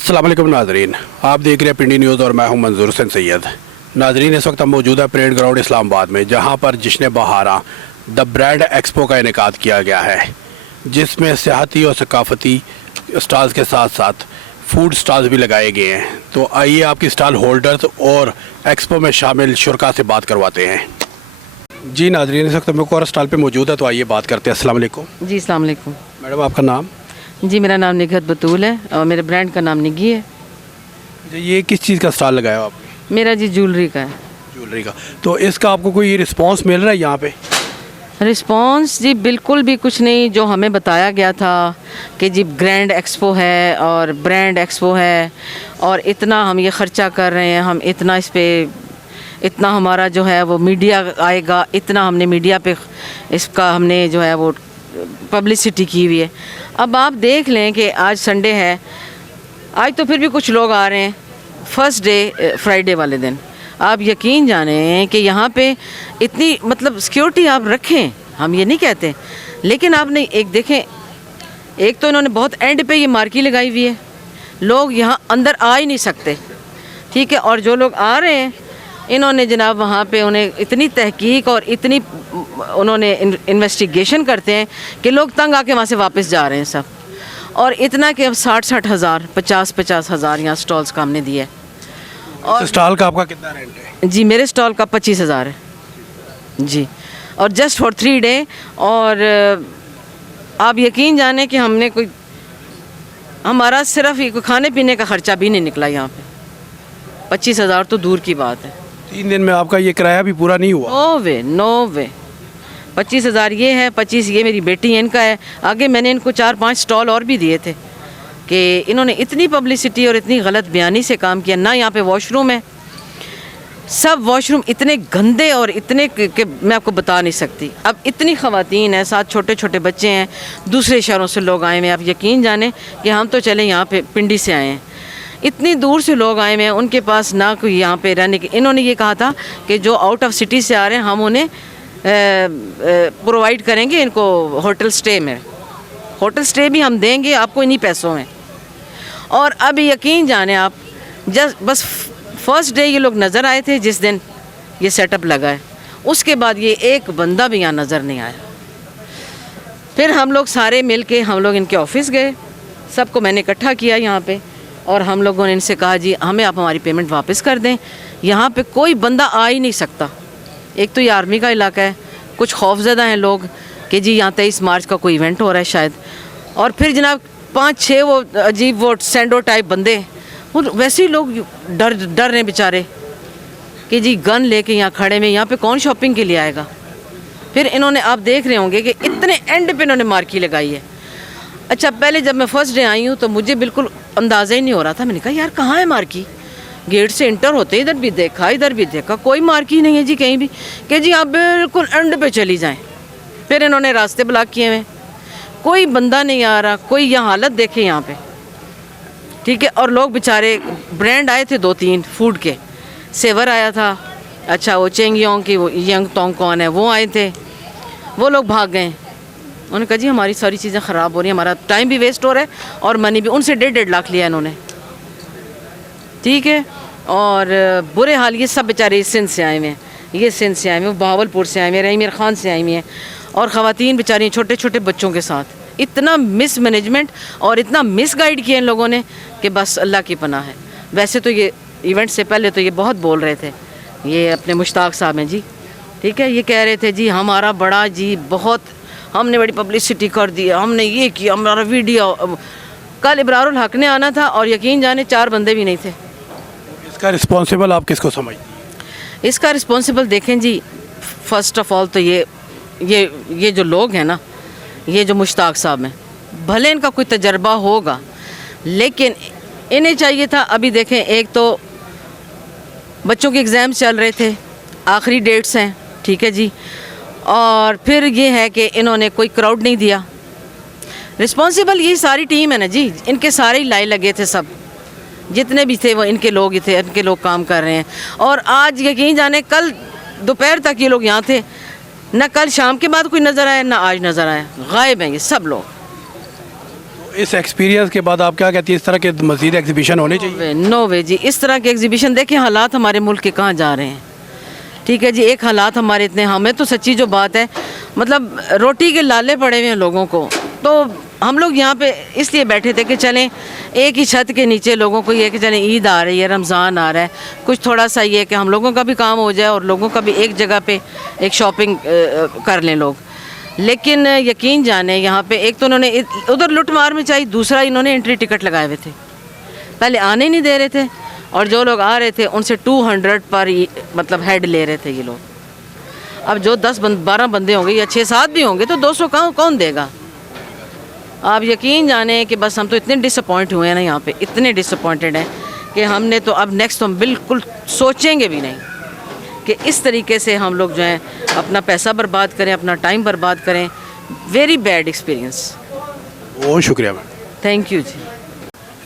अस्सलाम वालेकुम नाजरीन, आप देख रहे हैं पिंडी न्यूज़ और मैं हूं मंजूर हुसैन सैयद। नाजरीन, इस वक्त हम मौजूद है परेड ग्राउंड इस्लामाबाद में, जहां पर जश्न बहारा द ब्रांड एक्सपो का इनेकाद किया गया है, जिसमें सियाहती और सकाफती स्टॉल्स के साथ साथ फूड स्टॉल्स भी लगाए गए हैं। तो आइए आपकी स्टॉल होल्डर्स और एक्सपो में शामिल शुरा से बात करवाते हैं। जी नाजरीन, इस वक्त हम एक और स्टॉल पे मौजूद है, तो आइए बात करते हैं। अस्सलाम वालेकुम। जी अस्सलाम वालेकुम। मैडम, आपका नाम? जी मेरा नाम निगहत बतूल है और मेरे ब्रांड का नाम निगी है। ये किस चीज़ का स्टॉल लगाया हो आपने? मेरा जी ज्वेलरी का है। ज्वेलरी का। तो इसका आपको कोई रिस्पांस मिल रहा है यहाँ पे? रिस्पांस जी बिल्कुल भी कुछ नहीं। जो हमें बताया गया था कि जी ग्रैंड एक्सपो है और ब्रांड एक्सपो है और इतना हम ये ख़र्चा कर रहे हैं, हम इतना इस पर इतना हमारा जो है वो मीडिया आएगा, इतना हमने मीडिया पे इसका हमने जो है वो पब्लिसिटी की हुई है। अब आप देख लें कि आज संडे है, आज तो फिर भी कुछ लोग आ रहे हैं फर्स्ट डे फ्राइडे वाले दिन। आप यकीन जानें कि यहाँ पे इतनी मतलब सिक्योरिटी आप रखें, हम ये नहीं कहते, लेकिन आपने एक देखें, एक तो इन्होंने बहुत एंड पे ये मार्की लगाई हुई है, लोग यहाँ अंदर आ ही नहीं सकते, ठीक है। और जो लोग आ रहे हैं इन्होंने जनाब वहाँ पे उन्हें इतनी तहकीक और इतनी उन्होंने इन्वेस्टिगेशन करते हैं कि लोग तंग आके वहाँ से वापस जा रहे हैं सब। और इतना कि अब 60-60 हज़ार 50-50 हज़ार यहाँ स्टॉल्स का हमने दिया है। और स्टॉल का आपका कितना रेंट है? जी मेरे स्टॉल का 25,000 है जी, और जस्ट फॉर 3 डे। और आप यकीन जाने कि हमने कोई हमारा सिर्फ ये खाने पीने का ख़र्चा भी नहीं निकला यहाँ पे। 25,000 तो दूर की बात है। 3 दिन में आपका ये किराया भी पूरा नहीं हुआ? नो वे 25,000 ये है, 25 ये मेरी बेटी है, इनका है। आगे मैंने इनको 4-5 स्टॉल और भी दिए थे कि इन्होंने इतनी पब्लिसिटी और इतनी गलत बयानी से काम किया ना। यहाँ पे वॉशरूम है, सब वॉशरूम इतने गंदे और इतने कि मैं आपको बता नहीं सकती। अब इतनी ख़वातीन हैं, साथ छोटे छोटे बच्चे हैं, दूसरे शहरों से लोग आए हुए हैं। आप यकीन जाने कि हम तो चले यहाँ पे पिंडी से आए हैं, इतनी दूर से लोग आए हुए हैं, उनके पास ना कोई यहाँ पे रहने की। इन्होंने ये कहा था कि जो आउट ऑफ सिटी से आ रहे हैं हम उन्हें प्रोवाइड करेंगे इनको होटल स्टे में, होटल स्टे भी हम देंगे आपको इन्हीं पैसों में। और अब यकीन जाने आप, बस फर्स्ट डे ये लोग नज़र आए थे जिस दिन ये सेटअप लगा है, उसके बाद ये एक बंदा भी यहाँ नज़र नहीं आया। फिर हम लोग सारे मिल के हम लोग इनके ऑफिस गए, सबको मैंने इकट्ठा किया यहाँ पे, और हम लोगों ने इनसे कहा जी हमें आप हमारी पेमेंट वापस कर दें, यहाँ पे कोई बंदा आ ही नहीं सकता। एक तो ये आर्मी का इलाका है, कुछ खौफज़दा हैं लोग कि जी यहाँ 23 मार्च का कोई इवेंट हो रहा है शायद। और फिर जनाब 5-6 वो अजीब वो सेंडो टाइप बंदे, वो वैसे ही लोग डर रहे हैं बेचारे कि जी गन लेके यहाँ खड़े में, यहाँ पे कौन शॉपिंग के लिए आएगा। फिर इन्होंने, आप देख रहे होंगे कि इतने एंड पे इन्होंने मार्की लगाई है। अच्छा, पहले जब मैं फर्स्ट डे आई हूँ तो मुझे बिल्कुल अंदाज़ा ही नहीं हो रहा था। मैंने कहा यार कहाँ है मार्की, गेट से इंटर होते इधर भी देखा इधर भी देखा, कोई मार्की नहीं है जी कहीं भी, कि जी आप बिल्कुल एंड पे चली जाएं। फिर इन्होंने रास्ते ब्लॉक किए हुए, कोई बंदा नहीं आ रहा, कोई यहाँ हालत देखे यहाँ पे, ठीक है। और लोग बेचारे, ब्रांड आए थे 2-3 फूड के, सेवर आया था, अच्छा वो चेंगयोंग की वो यंग तोंग कौन है वो आए थे, वो लोग भाग गए। उन्होंने कहा जी हमारी सारी चीज़ें ख़राब हो रही हैं, हमारा टाइम भी वेस्ट हो रहा है और मनी भी। उनसे 1.5 लाख लिया इन्होंने, ठीक है। और बुरे हाल, ये सब बेचारे सिंध से आए हुए हैं, ये सिंध से आए हुए हैं, बहावलपुर से आए हुए हैं, रहीमीर ख़ान से आई हुई हैं, और ख़वातीन बेचारी छोटे छोटे बच्चों के साथ। इतना मिस मैनेजमेंट और इतना मिस गाइड किया इन लोगों ने कि बस अल्लाह की पनाह है। वैसे तो ये इवेंट से पहले तो ये बहुत बोल रहे थे, ये अपने मुश्ताक साहब हैं जी, ठीक है, ये कह रहे थे जी हमारा बड़ा जी बहुत, हमने बड़ी पब्लिसिटी कर दी, हमने ये किया, हमारा वीडियो। कल इब्रारुल हक ने आना था और यकीन जाने 4 बंदे भी नहीं थे। इसका रिस्पॉन्सिबल आप किसको समझती हैं? इसका रिस्पॉन्सिबल देखें जी, फ़र्स्ट ऑफ ऑल तो ये जो लोग हैं ना, ये जो मुश्ताक साहब हैं, भले इनका कोई तजर्बा होगा लेकिन इन्हें चाहिए था, अभी देखें एक तो बच्चों के एग्ज़ाम चल रहे थे, आखिरी डेट्स हैं, ठीक है जी, और फिर ये है कि इन्होंने कोई क्राउड नहीं दिया। रिस्पॉन्सिबल यही सारी टीम है ना जी, इनके सारे ही लाई लगे थे, सब जितने भी थे वो इनके लोग ही थे, इनके लोग काम कर रहे हैं। और आज यकीन जाने कल दोपहर तक ये लोग यहाँ थे, ना कल शाम के बाद कोई नज़र आया, ना आज नज़र आया, गायब हैं ये सब लोग। इस एक्सपीरियंस के बाद आप क्या कहती हैं, इस तरह के मज़ीद एग्जीबिशन होने चाहिए? नो वे जी, इस तरह के एग्जीबिशन देखिए हालात हमारे मुल्क के कहाँ जा रहे हैं। ठीक है जी, एक हालात हमारे इतने, हमें तो सच्ची जो बात है मतलब रोटी के लाले पड़े हुए हैं लोगों को। तो हम लोग यहाँ पे इसलिए बैठे थे कि चलें एक ही छत के नीचे लोगों को ये कि चलें ईद आ रही है, रमज़ान आ रहा है, कुछ थोड़ा सा ये कि हम लोगों का भी काम हो जाए और लोगों का भी एक जगह पे एक शॉपिंग कर लें लोग। लेकिन यकीन जाने यहाँ पे एक तो उन्होंने उधर लुट मार मचाई, दूसरा इन्होंने एंट्री टिकट लगाए हुए थे, पहले आने नहीं दे रहे थे और जो लोग आ रहे थे उनसे 200 पर मतलब हेड ले रहे थे ये लोग। अब जो 10-12 बंदे होंगे या 6-7 भी होंगे तो 200 कौन देगा? आप यकीन जाने कि बस हम तो इतने डिसअपॉइंट हुए हैं ना यहाँ पे, इतने डिसअपॉइंटेड हैं कि हमने तो अब नेक्स्ट हम बिल्कुल सोचेंगे भी नहीं कि इस तरीके से हम लोग जो हैं अपना पैसा बर्बाद करें, अपना टाइम बर्बाद करें। Very bad experience. बहुत शुक्रिया मैम। थैंक यू जी।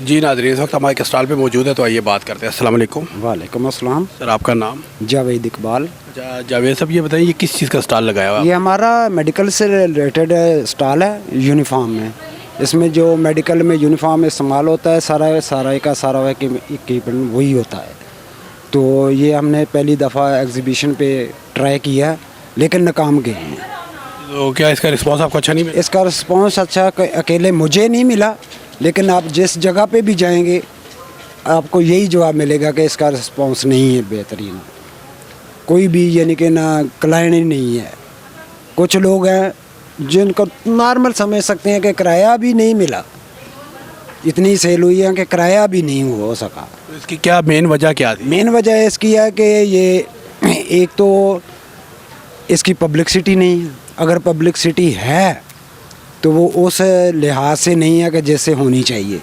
जी नाज़रीन, इस वक्त हमारे स्टॉल पे मौजूद है, तो आइए बात करते हैं। अस्सलाम वालेकुम। वालेकुम अस्सलाम। सर आपका नाम? जावेद इकबाल। जावेद साहब, ये बताइए ये किस चीज़ का स्टॉल लगाया हुआ है? ये हमारा मेडिकल से रिलेटेड स्टॉल है यूनिफॉर्म में। इसमें जो मेडिकल में यूनिफॉर्म इस्तेमाल होता है सारा का सारा इक्विपमेंट वही होता है। तो ये हमने पहली दफ़ा एग्जीबिशन पे ट्राई किया है लेकिन नाकाम गए हैं। तो क्या इसका रिस्पांस आपको अच्छा नहीं मिला? इसका रिस्पांस अच्छा अकेले मुझे नहीं मिला, लेकिन आप जिस जगह पे भी जाएंगे आपको यही जवाब मिलेगा कि इसका रिस्पांस नहीं है बेहतरीन। कोई भी यानी कि ना क्लाइंट ही नहीं है। कुछ लोग हैं जिनको नॉर्मल समझ सकते हैं कि किराया भी नहीं मिला, इतनी सेल हुई है कि किराया भी नहीं हो सका। तो इसकी क्या मेन वजह क्या थी? मेन वजह इसकी है कि ये एक तो इसकी पब्लिसिटी नहीं है। अगर पब्लिसिटी है तो वो उस लिहाज से नहीं है कि जैसे होनी चाहिए।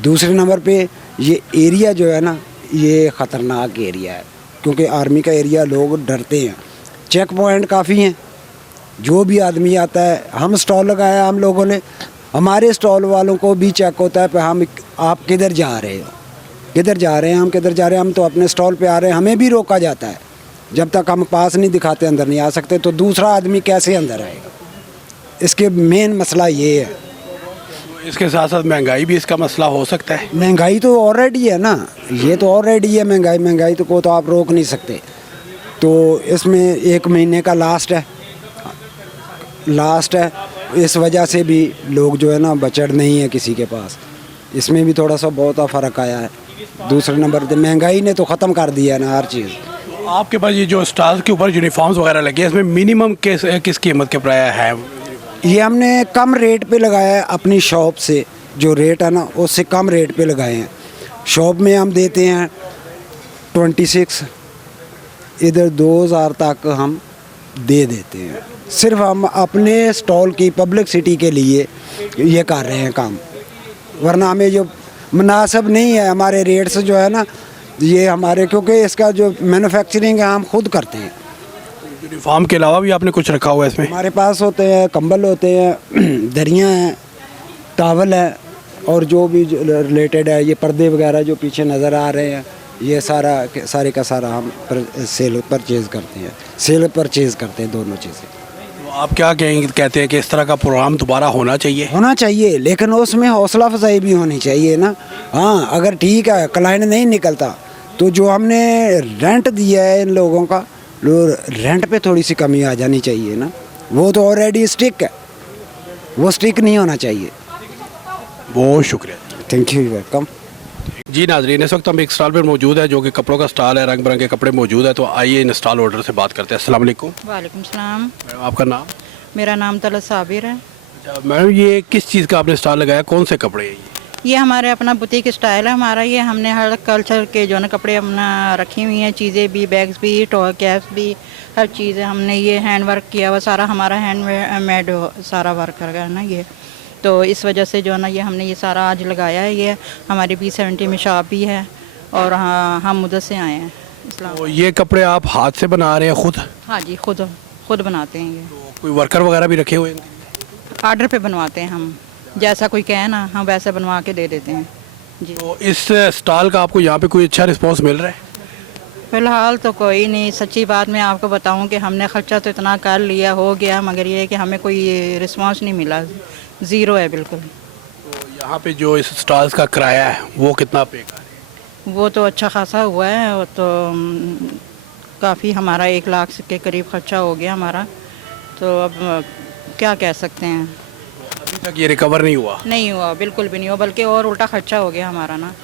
दूसरे नंबर पे ये एरिया जो है ना ये ख़तरनाक एरिया है, क्योंकि आर्मी का एरिया, लोग डरते हैं। चेक पॉइंट काफ़ी हैं, जो भी आदमी आता है, हम स्टॉल लगाया हम लोगों ने, हमारे स्टॉल वालों को भी चेक होता है हम आप किधर जा रहे हो, किधर जा रहे हैं, हम किधर जा रहे हैं, हम तो अपने स्टॉल पे आ रहे हैं, हमें भी रोका जाता है। जब तक हम पास नहीं दिखाते अंदर नहीं आ सकते, तो दूसरा आदमी कैसे अंदर आएगा? इसके मेन मसला ये है। इसके साथ साथ महंगाई भी इसका मसला हो सकता है। महंगाई तो ऑलरेडी है ना, ये तो ऑलरेडी है महंगाई को तो आप रोक नहीं सकते। तो इसमें 1 महीने का लास्ट है, इस वजह से भी लोग जो है ना बचत नहीं है किसी के पास। इसमें भी थोड़ा सा बहुत फ़र्क आया है। दूसरे नंबर पे महंगाई ने तो ख़त्म कर दिया है ना हर चीज़। तो आपके पास ये जो स्टॉल के ऊपर यूनिफॉर्म्स वगैरह लगे हैं, इसमें मिनिमम किस कीमत के प्राइस है? ये हमने कम रेट पे लगाया है, अपनी शॉप से जो रेट है ना उससे कम रेट पे लगाए हैं। शॉप में हम देते हैं 26, इधर 2000 तक हम दे देते हैं। सिर्फ हम अपने स्टॉल की पब्लिसिटी के लिए ये कर रहे हैं काम, वरना हमें जो मुनासिब नहीं है हमारे रेट्स जो है ना ये हमारे, क्योंकि इसका जो मैन्युफैक्चरिंग है हम खुद करते हैं। यूनिफॉर्म के अलावा भी आपने कुछ रखा हुआ है इसमें? हमारे पास होते हैं कंबल, होते हैं दरियाँ हैं, टावल है, और जो भी रिलेटेड है ये पर्दे वगैरह जो पीछे नज़र आ रहे हैं, ये सारे का सारा हम सेल परचेज़ करते हैं दोनों चीज़ें। तो आप क्या कहते हैं कि इस तरह का प्रोग्राम दोबारा होना चाहिए? लेकिन उसमें हौसला अफजाई भी होनी चाहिए ना। हाँ, अगर ठीक है क्लाइंट नहीं निकलता तो जो हमने रेंट दिया है इन लोगों का, रेंट पे थोड़ी सी कमी आ जानी चाहिए ना। वो तो ऑलरेडी स्टिक है, वो स्टिक नहीं होना चाहिए। बहुत शुक्रिया। Thank you, welcome. जी नाजरीन, इस वक्त हम एक स्टॉल पर मौजूद है जो कि कपड़ों का स्टॉल है, रंग बिरंगे कपड़े मौजूद है। तो आइए इन स्टॉल होल्डर से बात करते हैं। अस्सलाम वालेकुम। वालेकुम सलाम। मैडम आपका नाम? मेरा नाम तलत साबिर है। मैडम ये किस चीज़ का आपने स्टॉल लगाया, कौन से कपड़े हैं ये हमारे अपना बुटीक स्टाइल है हमारा। ये हमने हर कल्चर के जो है ना कपड़े अपना रखी हुई हैं, चीज़ें भी, बैग्स भी, टॉय कैप्स भी, हर चीज़ है। हमने ये हैंड वर्क किया हुआ सारा, हमारा हैंड मेड सारा वर्क है ना ये। तो इस वजह से जो है ना ये हमने ये सारा आज लगाया है। ये हमारी B70 में शॉप भी है और हाँ हम उधर से आए हैं इस्लाम। तो ये कपड़े आप हाथ से बना रहे हैं खुद? हाँ जी, खुद बनाते हैं ये। तो कोई वर्कर वगैरह भी रखे हुए हैं? आर्डर पे बनवाते हैं हम, जैसा कोई कहे ना हम वैसे बनवा के दे देते हैं जी। तो इस स्टॉल का आपको यहाँ पे कोई अच्छा रिस्पांस मिल रहा है? फ़िलहाल तो कोई नहीं, सच्ची बात मैं आपको बताऊं कि हमने ख़र्चा तो इतना कर लिया हो गया, मगर ये है कि हमें कोई रिस्पांस नहीं मिला, ज़ीरो है बिल्कुल। तो यहाँ पे जो इस स्टॉल्स का किराया है वो कितना पे कर रहे वो तो अच्छा खासा हुआ है, वो तो काफ़ी हमारा 1 लाख के करीब खर्चा हो गया हमारा। तो अब क्या कह सकते हैं, हैं? अभी तक ये रिकवर नहीं हुआ। नहीं हुआ, बिल्कुल भी नहीं हुआ, बल्कि और उल्टा खर्चा हो गया हमारा ना।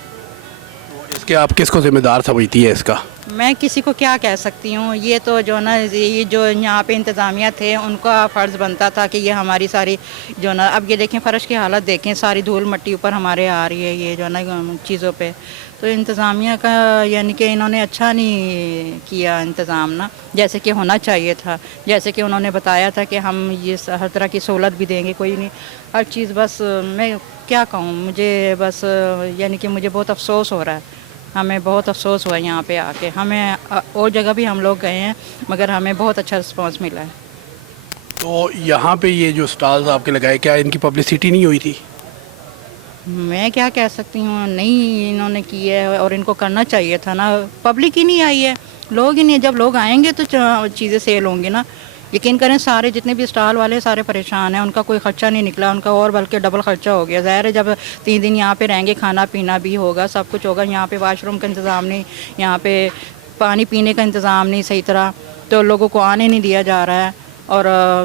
तो इसके आप किसको जिम्मेदार समझती है इसका? मैं किसी को क्या कह सकती हूँ, ये तो जो ना ये जो यहाँ पे इंतज़ामिया थे उनका फ़र्ज़ बनता था कि ये हमारी सारी जो ना, अब ये देखें फ़र्श की हालत देखें, सारी धूल मिट्टी ऊपर हमारे आ रही है ये जो ना चीज़ों पे। तो इंतज़ामिया का यानी कि इन्होंने अच्छा नहीं किया इंतज़ाम ना, जैसे कि होना चाहिए था। जैसे कि उन्होंने बताया था कि हम ये हर तरह की सहूलत भी देंगे, कोई नहीं, हर चीज़। बस मैं क्या कहूँ, मुझे बस यानी कि मुझे बहुत अफसोस हो रहा है, हमें बहुत अफसोस हुआ यहाँ पे आके। हमें और जगह भी हम लोग गए हैं मगर हमें बहुत अच्छा रिस्पांस मिला है। तो यहाँ पे ये जो स्टॉल्स आपके लगाए, क्या इनकी पब्लिसिटी नहीं हुई थी? मैं क्या कह सकती हूँ, नहीं इन्होंने की है और इनको करना चाहिए था ना। पब्लिक ही नहीं आई है, लोग ही नहीं, जब लोग आएंगे तो चीज़ें सेल होंगी ना। यकीन करें सारे जितने भी स्टॉल वाले सारे परेशान हैं, उनका कोई ख़र्चा नहीं निकला, उनका और बल्कि डबल ख़र्चा हो गया। ज़ाहिर है जब 3 दिन यहाँ पे रहेंगे, खाना पीना भी होगा, सब कुछ होगा। यहाँ पे वाशरूम का इंतज़ाम नहीं, यहाँ पे पानी पीने का इंतज़ाम नहीं सही तरह, तो लोगों को आने नहीं दिया जा रहा है। और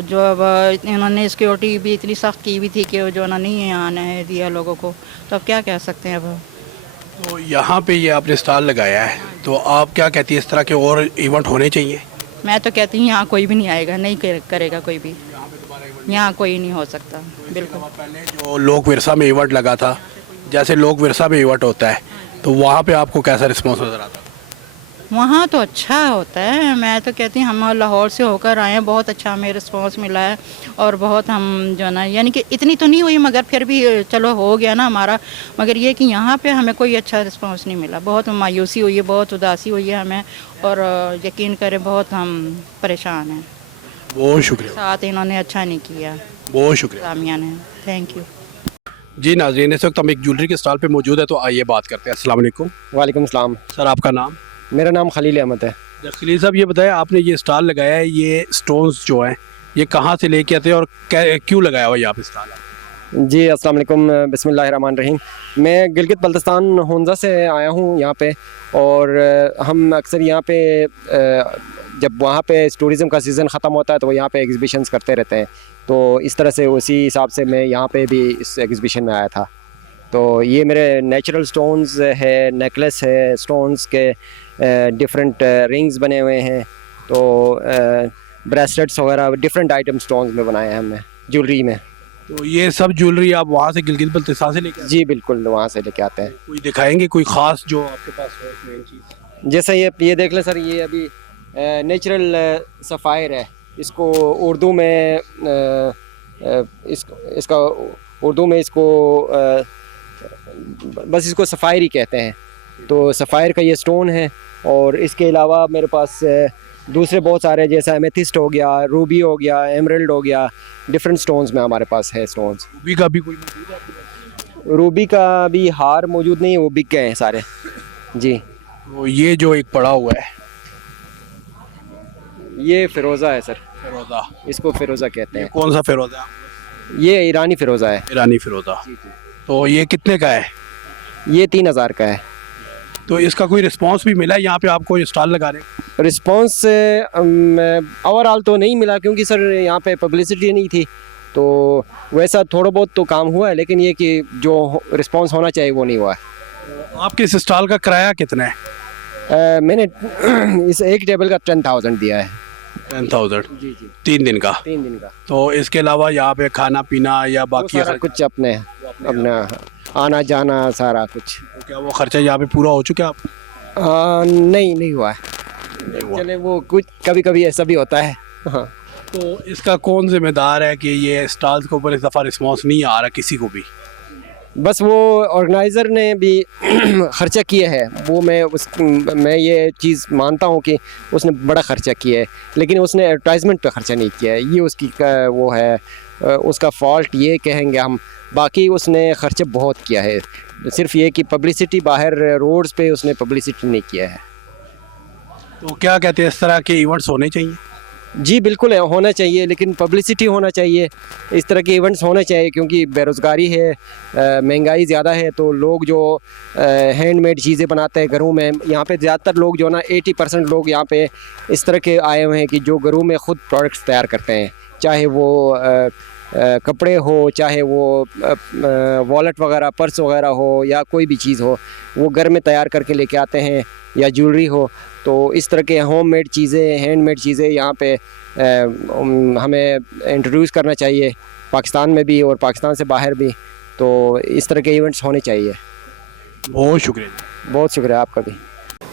जो अब इन्होंने सिक्योरिटी भी इतनी सख्त की भी थी कि जो ना नहीं आने दिया लोगों को, तो अब क्या कह सकते हैं। अब तो यहाँ पे ये आपने स्टॉल लगाया है, तो आप क्या कहती है, इस तरह के और इवेंट होने चाहिए? मैं तो कहती हूँ यहाँ कोई भी नहीं आएगा, नहीं करेगा कोई भी, यहाँ कोई नहीं हो सकता बिल्कुल। पहले जो लोक विरसा में इवेंट लगा था, जैसे लोक विरसा में इवेंट होता है, तो वहाँ पे आपको कैसा रिस्पॉन्स नज़र आता? वहाँ तो अच्छा होता है, मैं तो कहती हूँ हम लाहौर से होकर आए हैं, बहुत अच्छा हमें रिस्पांस मिला है। और बहुत हम जो ना यानी कि इतनी तो नहीं हुई मगर फिर भी चलो हो गया ना हमारा। मगर ये कि यहाँ पे हमें कोई अच्छा रिस्पांस नहीं मिला, बहुत मायूसी हुई है, बहुत उदासी हुई है हमें। और यकीन करें बहुत हम परेशान हैं। बहुत शुक्रिया, साथ इन्होंने अच्छा नहीं किया, बहुत शुक्रिया। सामिया ने। Thank you. जी नाज़रीन, इस वक्त हम एक ज्वेलरी के स्टॉल पे मौजूद है, तो आइए बात करते हैं। अस्सलाम वालेकुम। वालेकुम सलाम। सर आपका नाम? मेरा नाम खलील अहमद है। खलील साहब, ये बताएं, आपने ये स्टॉल लगाया है, ये स्टोन्स जो हैं ये कहाँ से लेके आते हैं और क्यों लगाया हुआ यहाँ पे स्टॉल? जी अस्सलाम वालेकुम, बिस्मिल्लाहिर्रहमानिर्रहीम। मैं गिलगित बल्तिस्तान हुंजा से आया हूँ यहाँ पे, और हम अक्सर यहाँ पे जब वहाँ पे टूरिज़म का सीज़न ख़त्म होता है तो वो यहाँ पे एग्ज़िबिशंस करते रहते हैं। तो इस तरह से उसी हिसाब से मैं यहाँ पे भी इस एग्ज़िबिशन में आया था। तो ये मेरे नेचुरल स्टोन्स है, नेकलेस है, स्टोन्स के डिफरेंट रिंग्स बने हुए हैं, तो ब्रेसलेट्स वगैरह डिफरेंट आइटम स्टोन्स में बनाए हैं हमने ज्वेलरी में। तो ये सब ज्वेलरी आप वहाँ से गिलगित बल्तिस्तान से लेके आते हैं? जी बिल्कुल, वहाँ से लेके आते हैं। कोई दिखाएंगे कोई ख़ास जो आपके पास हो मेन चीज़? जैसे ये देख लें सर, ये अभी नेचुरल सफ़ायर है। इसको उर्दू में इसका उर्दू में इसको बस इसको सफ़ायर ही कहते हैं। तो सफ़ायर का ये स्टोन है। और इसके अलावा मेरे पास दूसरे बहुत सारे, जैसे एमेथिस्ट हो गया, रूबी हो गया, एमरल्ड हो गया, डिफरेंट स्टोन्स में हमारे पास है स्टोन्स। रूबी का भी कोई मौजूद है आपके पास? रूबी का भी हार मौजूद नहीं है, वो बिक गए हैं सारे। जी। तो ये जो एक पड़ा हुआ है, ये फ़िरोज़ा है सर, फिरोज़ा, इसको फ़िरोज़ा कहते ये हैं। कौन सा फिरोज़ा है? ये ईरानी फ़िरोज़ा है। ईरानी फिरोज़ा। तो ये कितने का है? ये 3000 का है। तो इसका कोई रिस्पांस भी मिला है यहाँ पे आपको ये स्टॉल लगाने का? रिस्पांस ओवरऑल तो नहीं मिला, क्योंकि सर यहाँ पे पब्लिसिटी नहीं थी। तो वैसा थोड़ा बहुत तो काम हुआ है, लेकिन ये कि जो रिस्पांस होना चाहिए वो नहीं हुआ है। आपके इस स्टॉल का किराया कितना है? मैंने इस एक टेबल का 10,000 दिया है। 10,000? जी जी, 3 दिन का? 3 दिन का। तो इसके अलावा यहाँ पे खाना पीना या वो बाकी सारा कुछ अपने अपना आना जाना सारा कुछ। तो क्या वो खर्चा यहाँ पे पूरा हो चुका है आप? नहीं हुआ है। हुआ। चले वो कुछ कभी कभी ऐसा भी होता है। हाँ। तो इसका कौन जिम्मेदार है कि ये स्टॉल्स के ऊपर इस दफ़ा रिस्पांस नहीं आ रहा किसी को भी? बस वो ऑर्गेनाइज़र ने भी ख़र्चा किया है, वो मैं ये चीज़ मानता हूँ कि उसने बड़ा ख़र्चा किया है, लेकिन उसने एडवर्टाइजमेंट पे ख़र्चा नहीं किया है। ये उसकी वो है, उसका फॉल्ट ये कहेंगे हम। बाकी उसने ख़र्चा बहुत किया है, सिर्फ ये कि पब्लिसिटी बाहर रोड्स पे उसने पब्लिसिटी नहीं किया है। तो क्या कहते हैं, इस तरह के इवेंट्स होने चाहिए? जी बिल्कुल है, होना चाहिए, लेकिन पब्लिसिटी होना चाहिए, इस तरह के इवेंट्स होने चाहिए, क्योंकि बेरोज़गारी है, महंगाई ज़्यादा है, तो लोग जो हैंडमेड चीज़ें बनाते हैं घरों में, यहाँ पे ज़्यादातर लोग जो ना 80% लोग यहाँ पे इस तरह के आए हुए हैं कि जो घरों में ख़ुद प्रोडक्ट्स तैयार करते हैं, चाहे वो कपड़े हो, चाहे वो वॉलेट वगैरह, पर्स वगैरह हो, या कोई भी चीज़ हो, वो घर में तैयार करके लेके आते हैं, या ज्वेलरी हो। तो इस तरह के होममेड चीज़ें, हैंडमेड चीज़ें यहाँ पे हमें इंट्रोड्यूस करना चाहिए, पाकिस्तान में भी और पाकिस्तान से बाहर भी। तो इस तरह के इवेंट्स होने चाहिए। बहुत शुक्रिया। बहुत शुक्रिया आपका भी।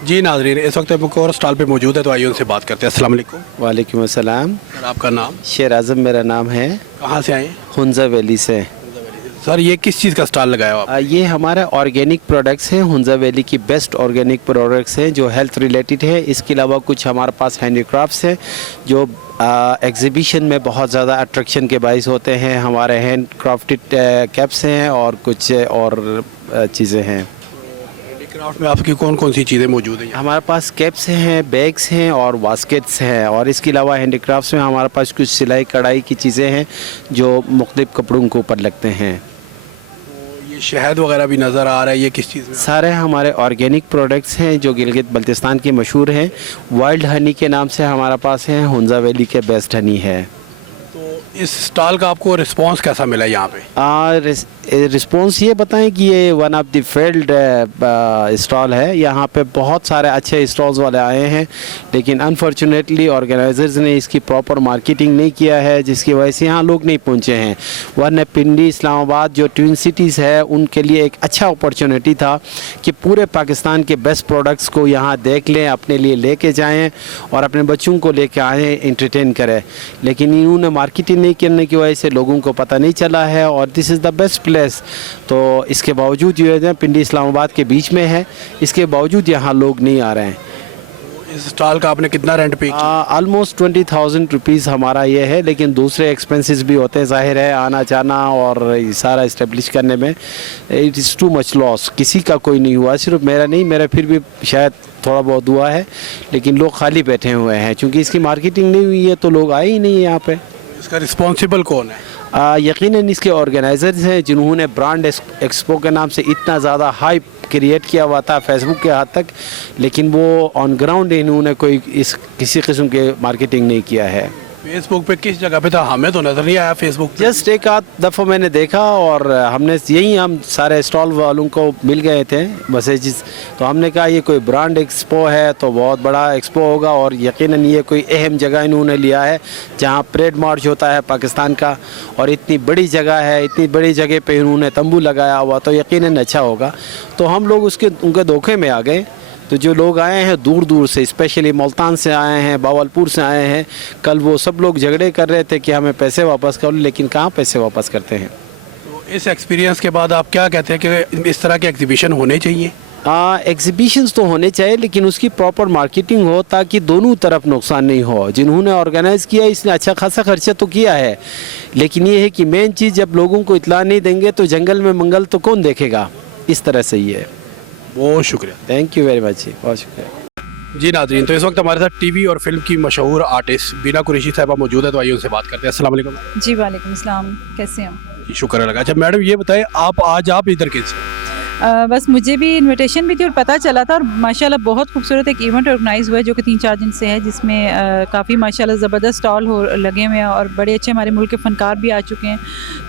जी नाज़रीन, इस वक्त हम एक और स्टॉल पे मौजूद है, तो आइए उनसे बात करते हैं। अस्सलाम वालेकुम। वालेकुम अस्सलाम। सर आपका नाम? शेर आज़म मेरा नाम है। कहाँ से आए हैं? हुंजा वैली से। सर ये किस चीज़ का स्टॉल लगाया हो आप? ये हमारा ऑर्गेनिक प्रोडक्ट्स हैं, हुंजा वैली की बेस्ट ऑर्गेनिक प्रोडक्ट्स हैं जो हेल्थ रिलेटेड है। इसके अलावा कुछ हमारे पास हैंडीक्राफ्ट्स हैं जो एग्जीबिशन में बहुत ज़्यादा अट्रैक्शन के बाइस होते हैं। हमारे हैंड क्राफ्टेड कैप्स हैं और कुछ और चीज़ें हैं। क्राफ्ट में आपकी कौन कौन सी चीज़ें मौजूद हैं? हमारे पास कैप्स हैं, बैग्स हैं और बास्केट्स हैं। और इसके अलावा हैंडीक्राफ्ट्स में हमारे पास कुछ सिलाई कढ़ाई की चीज़ें हैं जो मुख्तलिफ कपड़ों के ऊपर लगते हैं। ये शहद वगैरह भी नज़र आ रहा है, ये किस चीज़ में? सारे हमारे ऑर्गेनिक प्रोडक्ट्स हैं जो गिलगित बल्तिस्तान के मशहूर हैं। वाइल्ड हनी के नाम से हमारे पास हैं, हुंजा वैली के बेस्ट हनी है। तो इस स्टॉल का आपको रिस्पांस कैसा मिला यहाँ पे? रिस्पॉन्स ये बताएं कि ये one of the field stall है। यहाँ पे बहुत सारे अच्छे स्टॉल्स वाले आए हैं, लेकिन अनफॉर्चुनेटली ऑर्गेनाइजर्स ने इसकी प्रॉपर मार्केटिंग नहीं किया है, जिसकी वजह से यहाँ लोग नहीं पहुँचे हैं। वरना पिंडी, इस्लामाबाद जो ट्विन सिटीज़ है, उनके लिए एक अच्छा अपॉर्चुनिटी था कि पूरे पाकिस्तान के बेस्ट प्रोडक्ट्स को यहाँ देख लें, अपने लिए लेके जाएँ और अपने बच्चों को लेके आएँ, इंटरटेन करें। लेकिन इन्होंने मार्केटिंग नहीं करने की वजह से लोगों को पता नहीं चला है। और this is the best place. तो इसके बावजूद जो है पिंडी इस्लामाबाद के बीच में है, इसके बावजूद यहाँ लोग नहीं आ रहे हैं। इस स्टॉल का आपने कितना रेंट पे किया? ऑलमोस्ट 20,000 रुपीज़ हमारा ये है, लेकिन दूसरे एक्सपेंसेस भी होते हैं, जाहिर है, आना जाना और ये सारा इस्टेब्लिश करने में। It is too much loss. किसी का कोई नहीं हुआ, सिर्फ मेरा नहीं, मेरा फिर भी शायद थोड़ा बहुत हुआ है, लेकिन लोग खाली बैठे हुए हैं क्योंकि इसकी मार्केटिंग नहीं हुई है, तो लोग आए ही नहीं है यहाँ पे। इसका रिस्पॉन्सिबल कौन है? यकीनन इसके ऑर्गेनाइजर्स हैं जिन्होंने ब्रांड एक्सपो के नाम से इतना ज़्यादा हाइप क्रिएट किया हुआ था फेसबुक के हद तक, लेकिन वो ऑन ग्राउंड इन्होंने कोई किसी किस्म के मार्केटिंग नहीं किया है। फेसबुक पे किस जगह पे था? हमें तो नज़र नहीं आया फेसबुक पे। जस्ट एक आध दफ़ा मैंने देखा और हमने हम सारे स्टॉल वालों को मिल गए थे मैसेजेस, तो हमने कहा ये कोई ब्रांड एक्सपो है तो बहुत बड़ा एक्सपो होगा और यकीनन ये कोई अहम जगह इन्होंने लिया है जहाँ परेड मार्च होता है पाकिस्तान का, और इतनी बड़ी जगह है, इतनी बड़ी जगह पे इन्होंने तंबू लगाया हुआ, तो यकीनन अच्छा होगा। तो हम लोग उनके धोखे में आ गए। तो जो लोग आए हैं दूर दूर से, स्पेशली मुल्तान से आए हैं, बावलपुर से आए हैं, कल वो सब लोग झगड़े कर रहे थे कि हमें पैसे वापस करो, लेकिन कहाँ पैसे वापस करते हैं। तो इस एक्सपीरियंस के बाद आप क्या कहते हैं कि इस तरह के एग्जीबिशन होने चाहिए? एग्जीबिशंस तो होने चाहिए, लेकिन उसकी प्रॉपर मार्केटिंग हो ताकि दोनों तरफ नुकसान नहीं हो। जिन्होंने ऑर्गेनाइज़ किया इसने अच्छा खासा खर्चा तो किया है, लेकिन ये है कि मेन चीज़ जब लोगों को इतला नहीं देंगे तो जंगल में मंगल तो कौन देखेगा। इस तरह से ही है। बहुत शुक्रिया। थैंक यू वेरी मच जी, बहुत शुक्रिया। जी नाज़रीन, तो इस वक्त हमारे साथ टीवी और फिल्म की मशहूर आर्टिस्ट बीना कुरैशी साहिबा मौजूद है, तो आइए उनसे बात करते हैं। अस्सलाम वालेकुम। जी वालेकुम सलाम, कैसे हो? जी शुक्र लगा। अच्छा मैडम ये बताएं, आप इधर कैसे? बस मुझे भी इनविटेशन भी थी और पता चला था, और माशाल्लाह बहुत खूबसूरत एक इवेंट ऑर्गेनाइज़ हुआ है जो कि 3-4 दिन से है, जिसमें काफ़ी माशाल्लाह ज़बरदस्त स्टॉल लगे हुए हैं और बड़े अच्छे हमारे मुल्क के फ़नकार भी आ चुके हैं।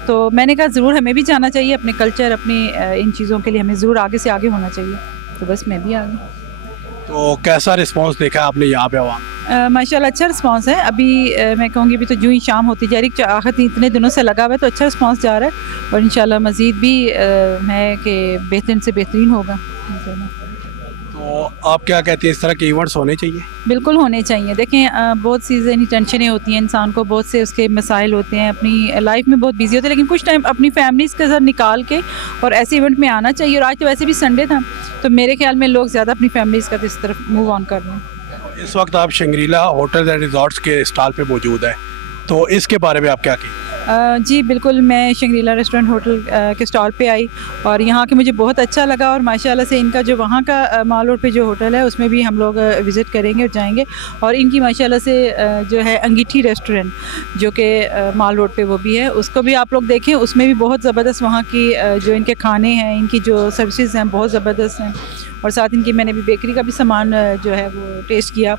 तो मैंने कहा ज़रूर हमें भी जाना चाहिए, अपने कल्चर, अपनी इन चीज़ों के लिए हमें ज़रूर आगे से आगे होना चाहिए। तो बस मैं भी आ गई। तो कैसा रिस्पांस देखा आपने यहाँ पे? माशाल्लाह अच्छा रिस्पांस है। अभी मैं कहूँगी अभी तो जो ही शाम होती जा रही, आखिर इतने दिनों से लगा हुआ है, तो अच्छा रिस्पांस जा रहा है और इंशाल्लाह मज़ीद भी है कि बेहतरीन से बेहतरीन होगा। तो आप क्या कहती हैं, इस तरह के इवेंट्स होने चाहिए? बिल्कुल होने चाहिए। देखें बहुत सी ज़हनी टेंशनें होती हैं इंसान को, बहुत से उसके मसाइल होते हैं, अपनी लाइफ में बहुत बिजी होते हैं, लेकिन कुछ टाइम अपनी फैमिलीज़ के साथ निकाल के और ऐसे इवेंट में आना चाहिए। और आज तो वैसे भी संडे था, तो मेरे ख्याल में लोग ज़्यादा अपनी फैमिलीज़ का इस तरफ मूव ऑन कर रहे हैं। इस वक्त आप शंग्रीला होटल्स एंड रिजॉर्ट्स के स्टॉल पे मौजूद है, तो इसके बारे में आप क्या कहें? जी बिल्कुल, मैं शंग्रीला रेस्टोरेंट होटल के स्टॉल पे आई और यहाँ के मुझे बहुत अच्छा लगा और माशाल्लाह से इनका जो वहाँ का माल रोड पे जो होटल है उसमें भी हम लोग विज़िट करेंगे और जाएंगे। और इनकी माशाल्लाह से जो है अंगीठी रेस्टोरेंट जो कि माल रोड पे वो भी है, उसको भी आप लोग देखें, उसमें भी बहुत ज़बरदस्त वहाँ की जो इनके खाने हैं, इनकी जो सर्विसेज हैं बहुत ज़बरदस्त हैं। और साथ इनकी मैंने भी बेकरी का भी सामान जो है वो टेस्ट किया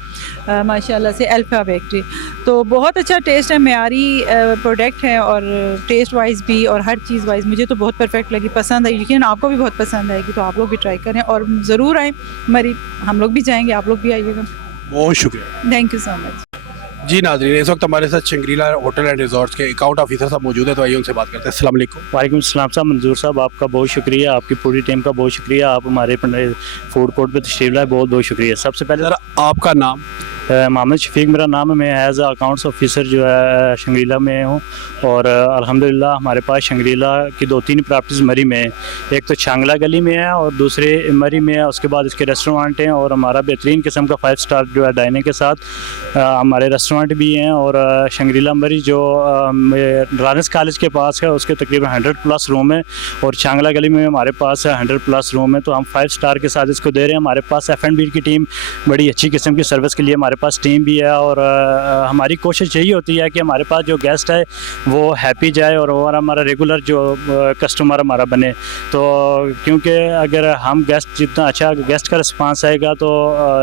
माशाल्लाह से, अल्फ़ा बेकरी। तो बहुत अच्छा टेस्ट है, मेयारी प्रोडक्ट है और टेस्ट वाइज भी और हर चीज़ वाइज मुझे तो बहुत परफेक्ट लगी, पसंद आई। लेकिन आपको भी बहुत पसंद आएगी, तो आप लोग भी ट्राई करें और ज़रूर आएँ मरी, हम लोग भी जाएंगे, आप लोग भी आइएगा। बहुत शुक्रिया। Thank you so much. जी नाज़रीन, इस वक्त हमारे साथ शंग्रीला होटल एंड रिजॉर्ट्स के अकाउंट ऑफिसर साहब मौजूद है, तो आइए उनसे बात करते हैं। अस्सलाम वालेकुम। वालेकुम सलाम साहब। मंजूर साहब, आपका बहुत शुक्रिया, आपकी पूरी टीम का बहुत शुक्रिया, आप हमारे फूड कोर्ट पे तशरीफ लाए, बहुत बहुत शुक्रिया। सबसे पहले सर आपका नाम? मोहम्मद शफीक मेरा नाम है, मैं एज अकाउंट्स ऑफिसर जो है शंग्रीला में हूँ। और अल्हम्दुलिल्लाह हमारे पास शंग्रीला की 2-3 प्रॉपर्टीज़ मरी में है, एक तो छांगला गली में है और दूसरे मरी में है। उसके बाद इसके रेस्टोरेंट हैं और हमारा बेहतरीन किस्म का 5 स्टार जो है डाइनिंग के साथ हमारे रेस्टोरेंट भी हैं। और शंग्रीला मरी जो रानिस कॉलेज के पास है उसके तकरीबन 100+ रूम है और छांगला गली में हमारे पास है 100+ रूम है। तो हम 5 स्टार के साथ इसको दे रहे हैं। हमारे पास F&B की टीम बड़ी अच्छी किस्म की सर्विस के लिए हमारे पास टीम भी है और हमारी कोशिश यही होती है कि हमारे पास जो गेस्ट है वो हैप्पी जाए और हमारा रेगुलर जो कस्टमर हमारा बने। तो क्योंकि अगर हम गेस्ट जितना अच्छा गेस्ट का रिस्पांस आएगा तो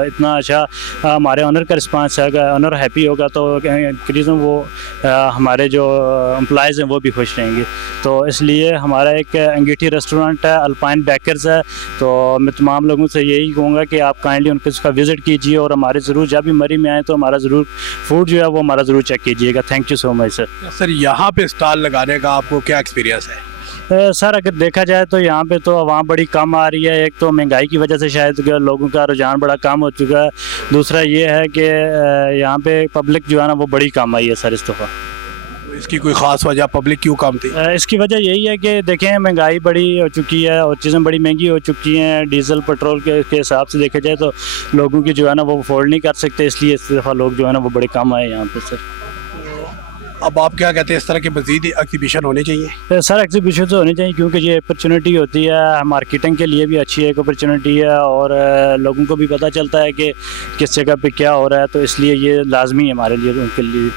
इतना अच्छा हमारे ऑनर का रिस्पांस आएगा, ऑनर हैप्पी होगा तो रीज़न वो हमारे जो एम्प्लॉयज़ हैं वो भी खुश रहेंगे। तो इसलिए हमारा एक अंगीठी रेस्टोरेंट है, अल्पाइन बेकर्स है। तो मैं तमाम लोगों से यही कहूँगा कि आप काइंडली उसका विज़िट कीजिए और हमारे ज़रूर जब भी मरी में आए तो हमारा ज़रूर फूड जो है वो हमारा ज़रूर चेक कीजिएगा। Thank you so much sir. Sir यहाँ पे स्टॉल लगाने का आपको क्या एक्सपीरियंस है? सर अगर देखा जाए तो यहाँ पे तो आवाम बड़ी कम आ रही है। एक तो महंगाई की वजह से शायद लोगों का रुझान बड़ा कम हो चुका है, दूसरा ये है कि यहाँ पे पब्लिक जो है ना वो बड़ी कम आई है सर इस दफ़ा। इसकी कोई ख़ास वजह पब्लिक क्यों कम थी? इसकी वजह यही है कि देखें महंगाई बड़ी हो चुकी है और चीज़ें बड़ी महंगी हो चुकी हैं। डीजल पेट्रोल के हिसाब से देखा जाए तो लोगों की जो है ना वो अफोर्ड नहीं कर सकते, इसलिए इस दफ़ा लोग जो है ना वो बड़े कम आए यहाँ पे सर। अब आप क्या कहते हैं, इस तरह के मज़ीद एग्जीबिशन होने चाहिए? सर एग्जीबिशन तो होनी चाहिए क्योंकि ये अपॉर्चुनिटी होती है, मार्केटिंग के लिए भी अच्छी एक अपॉर्चुनिटी है और लोगों को भी पता चलता है कि किस जगह पे क्या हो रहा है। तो इसलिए ये लाजमी है हमारे लिए, उनके लिए।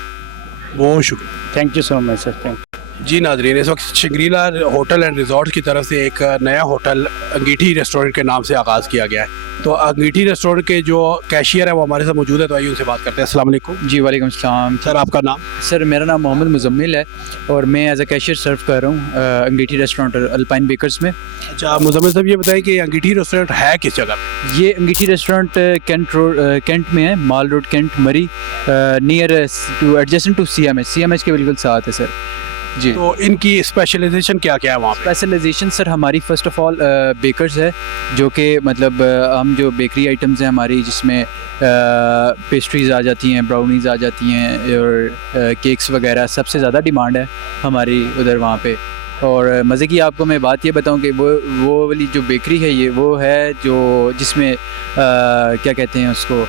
बहुत शुक्रिया। Thank you so much sir. Thank you. जी नाज़रीन, इस वक्त शंग्रीला होटल एंड रिजॉर्ट की तरफ से एक नया होटल अंगीठी रेस्टोरेंट के नाम से आगाज़ किया गया है। तो अंगीठी रेस्टोरेंट के जो कैशियर है वो हमारे साथ मौजूद है, तो आइए उनसे बात करते हैं। अस्सलाम वालेकुम। जी वालेकुम सलाम। सर आपका नाम? सर मेरा नाम मोहम्मद मुजम्मिल है और मैं एज अ कैशियर सर्व कर रहा हूँ अंगीठी रेस्टोरेंट अल्पाइन बेकर्स में। अच्छा मुजम्मिल साहब, ये बताएं कि अंगीठी रेस्टोरेंट है किस जगह पे? ये अंगीठी रेस्टोरेंट कैंट में है, Mall Road cantt Murree, near to adjacent to CMH के बिल्कुल साथ है सर। जी। तो इनकी स्पेशलाइजेशन क्या क्या है वहाँ पे? स्पेशलाइजेशन सर हमारी फ़र्स्ट ऑफ ऑल बेकर्स है, जो कि मतलब हम जो बेकरी आइटम्स हैं हमारी, जिसमें पेस्ट्रीज़ आ जाती हैं, ब्राउनीज़ आ जाती हैं और केक्स वगैरह सबसे ज़्यादा डिमांड है हमारी उधर वहाँ पे। और मज़े की आपको मैं बात ये बताऊं कि वो वाली जो बेकरी है ये वो है जो जिसमें क्या कहते हैं उसको,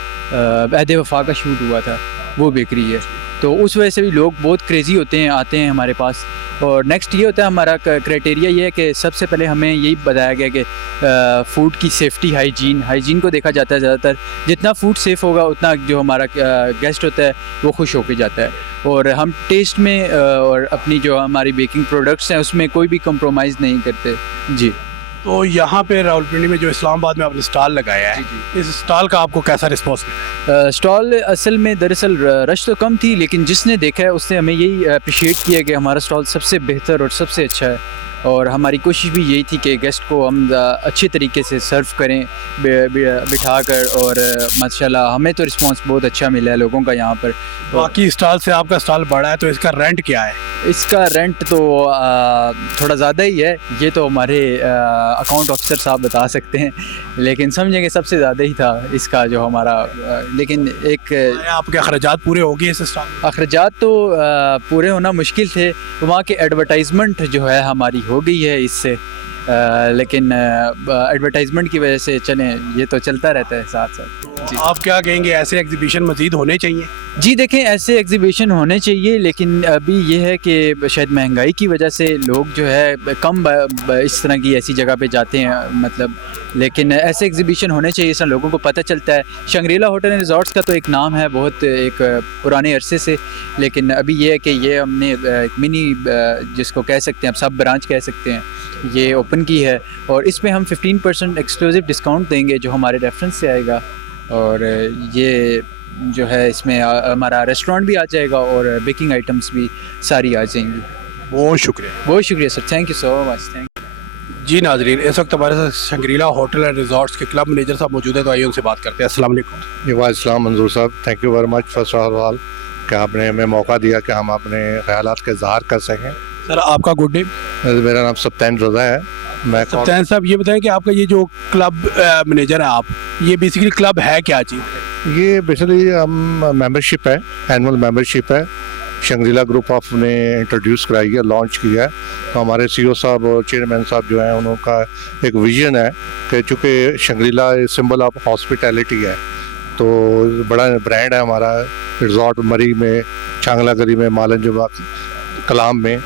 अहद वफ़ा का शूट हुआ था, वो बेकरी है। तो उस वजह से भी लोग बहुत क्रेज़ी होते हैं, आते हैं हमारे पास। और नेक्स्ट ये होता है, हमारा क्राइटेरिया ये है कि सबसे पहले हमें यही बताया गया कि फ़ूड की सेफ़्टी, हाइजीन को देखा जाता है ज़्यादातर। जितना फ़ूड सेफ़ होगा उतना जो हमारा गेस्ट होता है वो खुश होकर जाता है। और हम टेस्ट में और अपनी जो हमारी बेकिंग प्रोडक्ट्स हैं उसमें कोई भी कंप्रोमाइज़ नहीं करते। जी। तो यहाँ पे रावलपिंडी में जो इस्लामाबाद में आपने स्टॉल लगाया है, इस स्टॉल का आपको कैसा रिस्पॉन्स मिला? स्टॉल असल में दरअसल रश तो कम थी, लेकिन जिसने देखा है उसने हमें यही अप्रिशिएट किया कि हमारा स्टॉल सबसे बेहतर और सबसे अच्छा है। और हमारी कोशिश भी यही थी कि गेस्ट को हम अच्छे तरीके से सर्व करें बिठा कर। और माशाल्लाह हमें तो रिस्पांस बहुत अच्छा मिला है लोगों का यहाँ पर। बाकी स्टॉल से आपका स्टॉल बड़ा है, तो इसका रेंट क्या है? इसका रेंट तो थोड़ा ज़्यादा ही है, ये तो हमारे अकाउंट ऑफिसर साहब बता सकते हैं, लेकिन समझेंगे सबसे ज़्यादा ही था इसका जो हमारा। लेकिन एक आपके अखराजात पूरे हो गए इस स्टॉल? अखराजात तो पूरे होना मुश्किल थे, वहाँ के एडवर्टाइजमेंट जो है हमारी हो गई है इससे, लेकिन एडवर्टाइजमेंट की वजह से चलें, ये तो चलता रहता है साथ साथ। आप क्या कहेंगे, ऐसे एग्जीबिशन मज़ीद होने चाहिए? जी देखें, ऐसे एग्जीबिशन होने चाहिए, लेकिन अभी ये है कि शायद महंगाई की वजह से लोग जो है कम इस तरह की ऐसी जगह पे जाते हैं, मतलब। लेकिन ऐसे एग्जीबिशन होने चाहिए, इससे लोगों को पता चलता है। शंग्रीला होटल एंड रिजॉर्ट्स का तो एक नाम है बहुत एक पुराने अरसे से, लेकिन अभी ये है कि ये हमने एक मिनी जिसको कह सकते हैं, अब सब ब्रांच कह सकते हैं, ये ओपन की है। और इसमें हम 15% एक्सक्लूसिव डिस्काउंट देंगे जो हमारे रेफरेंस से आएगा। और ये जो है इसमें हमारा रेस्टोरेंट भी आ जाएगा और बेकिंग आइटम्स भी सारी आ जाएंगी। बहुत शुक्रिया। बहुत शुक्रिया sir, thank you so much, thank. जी नाजरीन, इस वक्त हमारे साथ शंग्रीला होटल एंड रिजॉर्ट्स के क्लब मैनेजर साहब मौजूद है, तो आइए उनसे बात करते हैं। अस्सलाम वालेकुम। जी वालेकुम मंजूर साहब, thank you very much first of all कि आपने हमें मौका दिया कि हम अपने ख्यालात का इजहार कर सकें। सर आपका गुड नेम? मेरा नाम सप्तान रज़ा है। मैं सप्तान साहब, ये बताएं कि आपका ये जो क्लब मैनेजर है आप, ये बेसिकली क्लब है क्या चीज़? ये बेसिकली हम मेंबरशिप है, एनुअल मेंबरशिप है। शंग्रीला ग्रुप ऑफ ने इंट्रोड्यूस कराई है, लॉन्च किया है। तो हमारे सीईओ साहब और चेयरमैन साहब जो हैं, उनका एक विजन है कि चूँकि शंग्रीला सिंबल ऑफ हॉस्पिटैलिटी है, तो बड़ा ब्रांड है हमारा रिजॉर्ट मरी में, छांगला गली में, मालन जुबा कलाम में।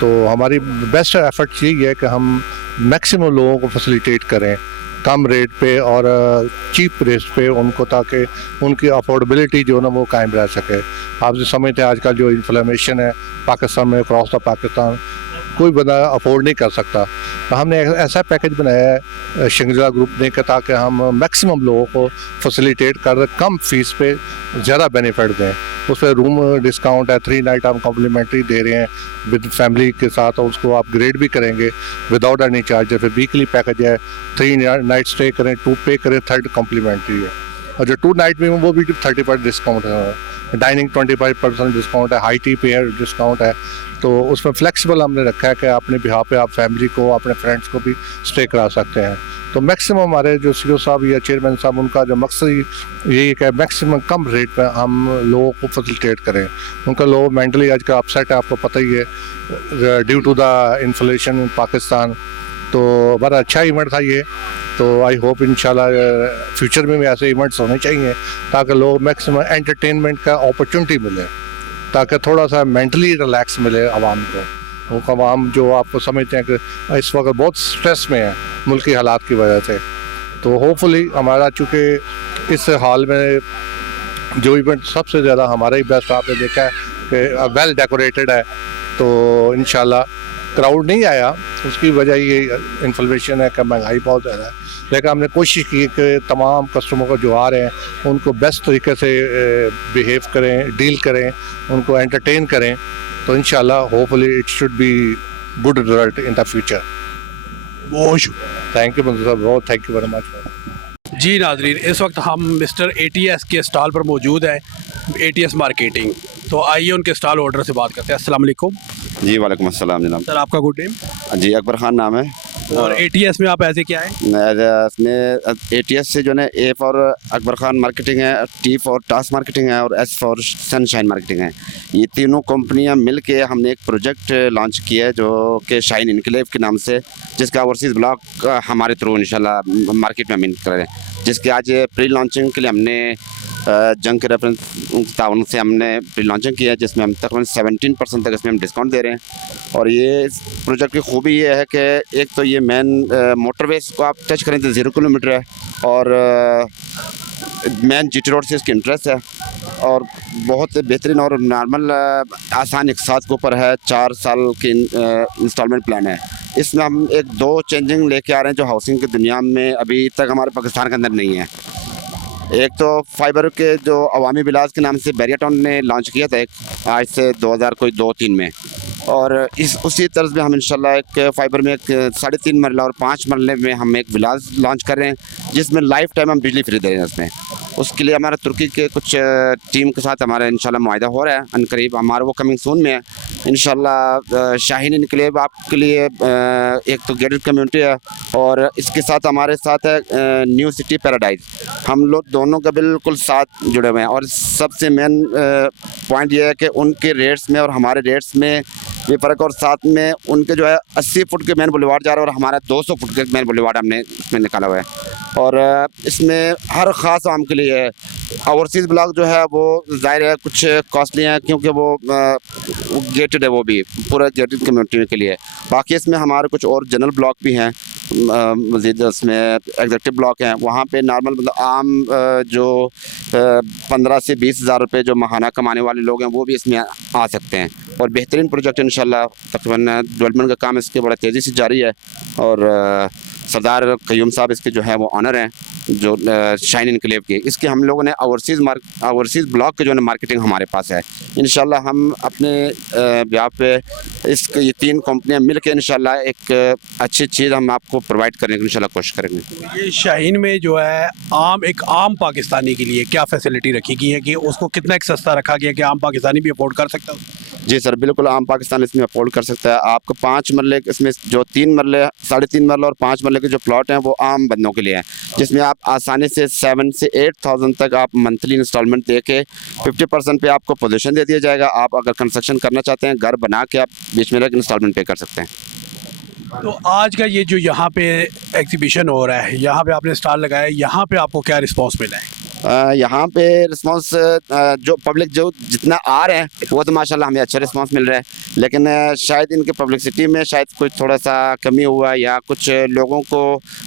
तो हमारी बेस्ट एफर्ट यही है कि हम मैक्सिमम लोगों को फैसिलिटेट करें कम रेट पे और चीप रेट पे उनको, ताकि उनकी अफोर्डेबिलिटी जो ना वो कायम रह सके। आप जो समझते हैं आजकल जो इन्फ्लेमेशन है पाकिस्तान में, क्रॉस द पाकिस्तान कोई बंदा अफोर्ड नहीं कर सकता। तो हमने ऐसा पैकेज बनाया है शंग्रीला ग्रुप ने कि ताकि हम मैक्सिमम लोगों को फैसिलिटेट कर कम फीस पे ज़्यादा बेनिफिट दें। उस पर रूम डिस्काउंट है, 3 नाइट हम कॉम्प्लीमेंट्री दे रहे हैं विद फैमिली के साथ, और उसको अपग्रेड भी करेंगे विदाउट एनी चार्ज। फिर वीकली पैकेज है, 3 नाइट स्टे करें, 2 पे करें, 3rd कॉम्प्लीमेंट्री है। और जो 2 नाइट में वो भी 30% डिस्काउंट है, डाइनिंग 25% डिस्काउंट है, हाई टी पे डिस्काउंट है। तो उसमें फ्लेक्सिबल हमने रखा है कि अपने बिहार पे आप फैमिली को, अपने फ्रेंड्स को भी स्टे करा सकते हैं। तो मैक्सिमम हमारे जो सीईओ साहब या चेयरमैन साहब, उनका जो मकसद यही है कि मैक्सिमम कम रेट पे हम लोगों को फैसिलिटेट करें। उनका लोग मेंटली आज का अपसेट है, आपको पता ही है, due to the inflation in Pakistan. तो बड़ा अच्छा इवेंट था ये। तो आई होप इंशाल्लाह फ्यूचर में भी ऐसे इवेंट्स होने चाहिए ताकि लोग मैक्सिमम एंटरटेनमेंट का अपॉर्चुनिटी मिले, ताकि थोड़ा सा मेंटली रिलैक्स मिले आवाम को। वो आवाम जो आपको समझते हैं कि इस वक्त बहुत स्ट्रेस में है मुल्की हालात की वजह से। तो होपफुली हमारा, चूँकि इस हाल में जो इवेंट सबसे ज़्यादा हमारा ही बेस्ट आपने देखा है कि वेल डेकोरेटेड है। तो इंशाल्लाह क्राउड नहीं आया, उसकी वजह ये इन्फ्लेशन है कि महंगाई बहुत ज़्यादा है, लेकिन हमने कोशिश की कि तमाम कस्टमर को जो आ रहे हैं उनको बेस्ट तरीके से बिहेव करें, डील करें, उनको एंटरटेन करें। तो इंशाल्लाह hopefully it should be good result in the future. बहुत शुक्रिया। थैंक यू मंजूर साहब, बहुत थैंक यू वेरी मच। जी नाजरीन, इस वक्त हम मिस्टर ATS के स्टॉल पर मौजूद हैं, ATS मार्केटिंग। तो आइए उनके स्टॉल ऑर्डर से बात करते हैं। अस्सलाम वालेकुम। जी वालेकुम अस्सलाम जनाब। सर आपका गुड नेम? जी अकबर खान नाम है। और ATS में आप ऐसे क्या है? इसमें ATS से जो है A for Akbar Khan marketing है, T फॉर टास्क मार्केटिंग है और S फॉर सनशाइन मार्केटिंग है। ये तीनों कंपनियां मिल के हमने एक प्रोजेक्ट लॉन्च किया है जो कि शाइन इनक्लेव के नाम से, जिसका ओवरसीज़ ब्लॉक हमारे थ्रू इंशाल्लाह मार्केट में हम करें, जिसके आज प्री लॉन्चिंग के लिए हमने जंग के रेफरेंस ताउन से हमने प्री लॉन्चिंग किया है, जिसमें हम तकरीबन 17% तक इसमें हम डिस्काउंट दे रहे हैं। और ये इस प्रोजेक्ट की खूबी ये है कि एक तो ये मेन मोटरवेज को आप टच करें तो 0 किलोमीटर है, और मेन GT रोड से इसकी इंटरेस्ट है, और बहुत बेहतरीन और नॉर्मल आसान एक साथ के ऊपर है। 4 साल की इंस्टॉलमेंट प्लान है। इसमें हम 2 चेंजिंग लेके आ रहे हैं जो हाउसिंग की दुनिया में अभी तक हमारे पाकिस्तान के अंदर नहीं है। एक तो फाइबर के जो अवामी विलास के नाम से बैरिया टाउन ने लॉन्च किया था एक, आज से 2002-3 में, और उसी तर्ज में हम इंशाल्लाह एक फाइबर में एक 3.5 मरला और 5 मरले में हम एक विलास लॉन्च कर रहे हैं, जिसमें लाइफ टाइम हम बिजली फ्री दे रहे हैं उसमें। उसके लिए हमारा तुर्की के कुछ टीम के साथ हमारा इंशाल्लाह मुआहिदा हो रहा है, अनकरीब हमारा वो कमिंग सून में है इंशाल्लाह। शाहीन इनक्लेव आपके लिए एक तो गेटेड कम्युनिटी है, और इसके साथ हमारे साथ है न्यू सिटी पैराडाइज। हम लोग दोनों का बिल्कुल साथ जुड़े हुए हैं, और सबसे मेन पॉइंट ये है कि उनके रेट्स में और हमारे रेट्स में ये फ़र्क, और साथ में उनके जो है 80 फुट के मेन बुलेवार्ड जा रहा है और हमारा 200 फुट के मेन बुलेवार्ड हमने इसमें निकाला हुआ है। और इसमें हर ख़ास आम के लिए ओवरसीज़ ब्लॉक जो है वो ज़ाहिर है कुछ कॉस्टली हैं, क्योंकि वो गेटेड है, वो भी पूरा गेटेड कम्युनिटी के लिए। बाकी इसमें हमारे कुछ और जनरल ब्लॉक भी हैं, मज़ीद उसमें एग्जेक्टिव ब्लॉक हैं। वहाँ पे नॉर्मल मतलब आम जो 15 से 20 हज़ार रुपये जो माहाना कमाने वाले लोग हैं वो भी इसमें आ सकते हैं। और बेहतरीन प्रोजेक्ट इंशाल्लाह तकरीबन डेवलपमेंट का काम इसके बड़ा तेज़ी से जारी है। और सरदार कयूम साहब इसके जो है वो ऑनर हैं, जो शाइन इनक्लेव के। इसके हम लोगों ने ओवरसीज़ ब्लॉक के जो है मार्केटिंग हमारे पास है। इंशाल्लाह हम अपने ब्याह पे ये 3 कंपनियां मिल के इंशाल्लाह एक अच्छी चीज़ हम आपको प्रोवाइड करने की इंशाल्लाह कोशिश करेंगे। ये शाहीन में जो है एक आम पाकिस्तानी के लिए क्या फैसिलिटी रखी गई है कि उसको कितना एक सस्ता रखा गया कि आम पाकिस्तानी भी अफोर्ड कर सकता है? जी सर, बिल्कुल आम पाकिस्तान इसमें अफोर्ड कर सकता है। आपको 5 मरले इसमें जो 3 मरले, 3.5 मरले और 5 मरले के जो प्लॉट हैं वो आम बंदों के लिए हैं, जिसमें आप आसानी से 7 से 8,000 तक आप मंथली इंस्टॉलमेंट दे के 50% पे आपको पोजीशन दे दिया जाएगा। आप अगर कंस्ट्रक्शन करना चाहते हैं, घर बना के आप बीच में रख इंस्टॉलमेंट पे कर सकते हैं। तो आज का ये जो यहाँ पे एग्जीबिशन हो रहा है, यहाँ पे आपने स्टॉल लगाया है, यहाँ पे आपको क्या रिस्पॉन्स मिला है? यहाँ पे रिस्पांस जो पब्लिक जो जितना आ रहे हैं वो तो माशाल्लाह हमें अच्छा रिस्पांस मिल रहा है, लेकिन शायद इनके पब्लिसिटी में शायद कुछ थोड़ा सा कमी हुआ या कुछ लोगों को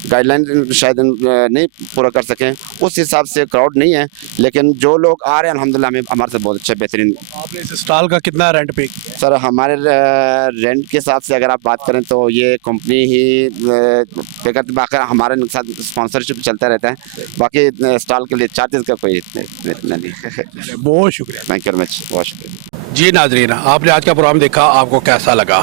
गाइडलाइन शायद नहीं पूरा कर सकें, उस हिसाब से क्राउड नहीं है। लेकिन जो लोग आ रहे हैं अल्हम्दुलिल्लाह हमें हमारे से बहुत अच्छा बेहतरीन। आपने इस स्टॉल का कितना रेंट पे? सर हमारे रेंट के हिसाब से अगर आप बात करें तो ये कंपनी ही पे करती, बाकी हमारे साथ स्पॉन्सरशिप चलता रहता है। बाकी स्टॉल के लिए चार्जेस का कोई इतना नहीं। बहुत शुक्रिया, थैंक यू वेरी मच, बहुत शुक्रिया। जी नाजरीन, आपने आज का प्रोग्राम देखा, आपको कैसा लगा?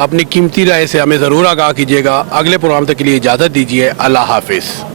अपनी कीमती राय से हमें ज़रूर आगाह कीजिएगा। अगले प्रोग्राम तक के लिए इजाज़त दीजिए। अल्लाह हाफिज़।